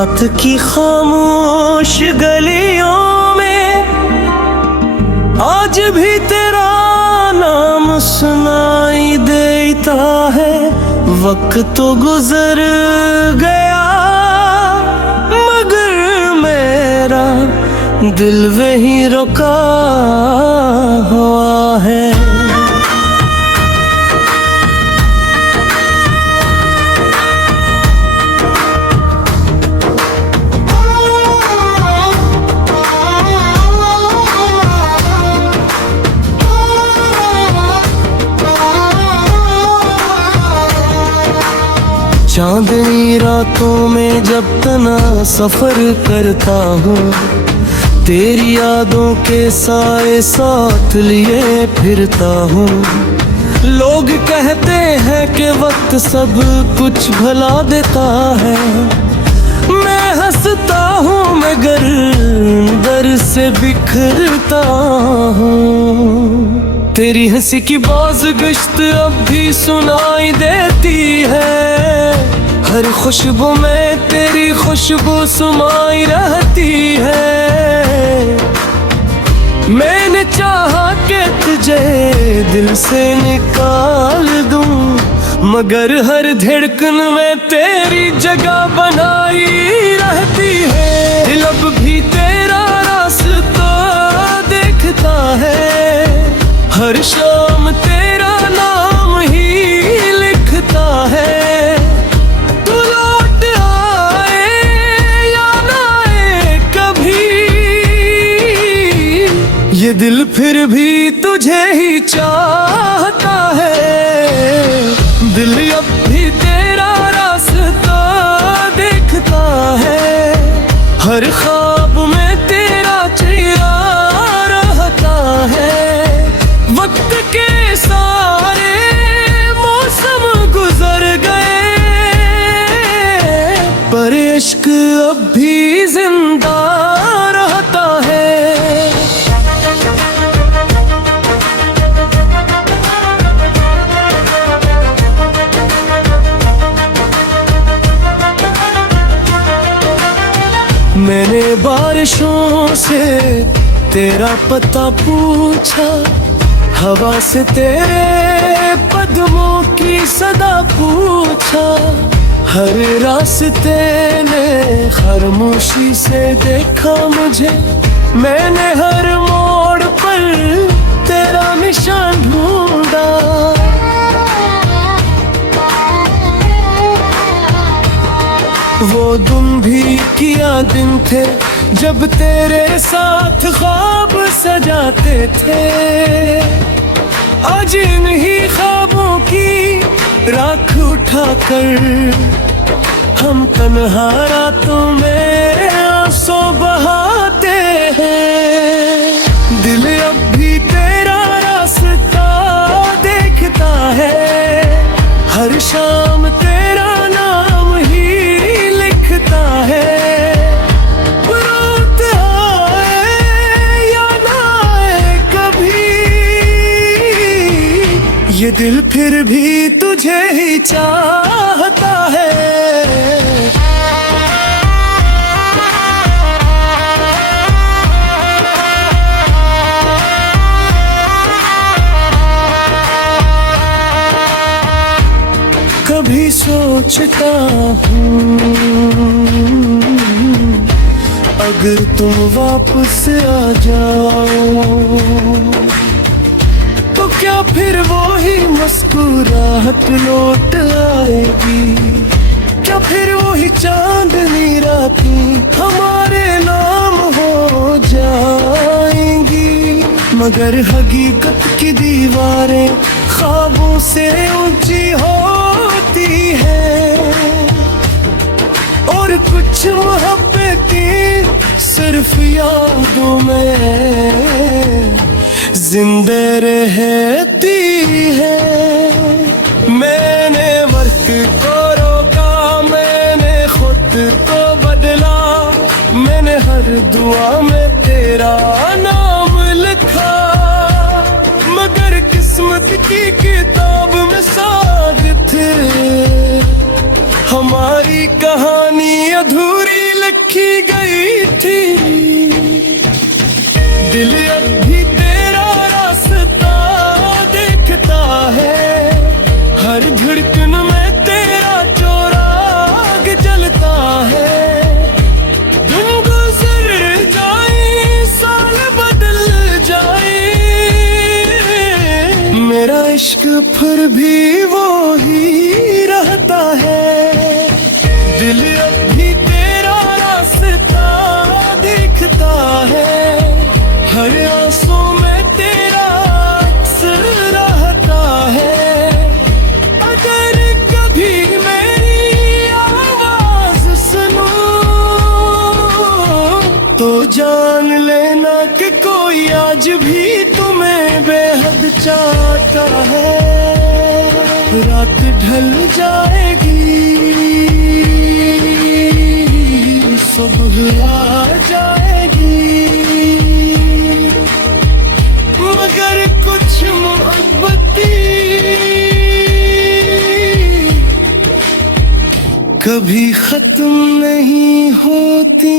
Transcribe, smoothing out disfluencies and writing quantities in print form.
रात की खामोश गलियों में आज भी तेरा नाम सुनाई देता है। वक्त तो गुजर गया मगर मेरा दिल वहीं रुका हुआ है। चांदनी रातों में जब तना सफर करता हूँ, तेरी यादों के साए साथ लिए फिरता हूँ। लोग कहते हैं कि वक्त सब कुछ भुला देता है, मैं हंसता हूँ मगर अंदर से बिखरता हूँ। तेरी हंसी की बाज़गश्त अब भी सुनाई देती है, हर खुशबू में तेरी खुशबू समाई रहती है। मैंने चाहा कि तुझे दिल से निकाल दूं, मगर हर धड़कन में तेरी जगह बनाई रहती है। दिल अब भी तेरा रास्ता देखता है, हर शाम तेरा नाम ही लिखता है। तू लौट आए या ना आए कभी, ये दिल फिर भी तुझे ही चाहता है। दिल अब भी तेरा रास्ता देखता है, हर ख्वाब में तेरा चेहरा रहता है। वक्त के सारे मौसम गुजर गए पर इश्क अब भी जिंदा रहता है। मैंने बारिशों से तेरा पता पूछा, हवा से तेरे कदमों की सदा पूछा। हर रास्ते ने खामोशी से देखा मुझे, मैंने हर मोड़ पर तेरा निशान ढूंढा। वो तुम भी किया दिन थे जब तेरे साथ ख्वाब सजाते थे, आज इन्हीं ख्वाबों की राख उठाकर हम तन्हा रातों में आंसू बहाते हैं। दिल अब भी तेरा रास्ता देखता है, हर शाम तेरा नाम ही लिखता है। ये दिल फिर भी तुझे ही चाहता है। कभी सोचता हूँ अगर तुम वापस आ जाओ तो क्या फिर वो ही मुस्कुराहट लौट आएगी? क्या फिर वो ही चांदनी रातें हमारे नाम हो जाएंगी? मगर हकीकत की दीवारें ख्वाबों से ऊंची होती है और कुछ मोहब्बतें सिर्फ यादों में जिंदे रहती है। मैंने वक्त को रोका, मैंने खुद को बदला, मैंने हर दुआ में तेरा नाम लिखा। मगर किस्मत की किताब में साबित हमारी कहानी अधूरी इश्क फिर भी वो ही रहता है। दिल अब भी तेरा रास्ता देखता है, हर आंसू में तेरा अक्स रहता है। अगर कभी मेरी आवाज सुनो तो जान लेना कि कोई आज भी तुम्हें बेहद चाहता है। रात ढल जाएगी, सुबह आ जाएगी, मगर कुछ मोहब्बती कभी खत्म नहीं होती।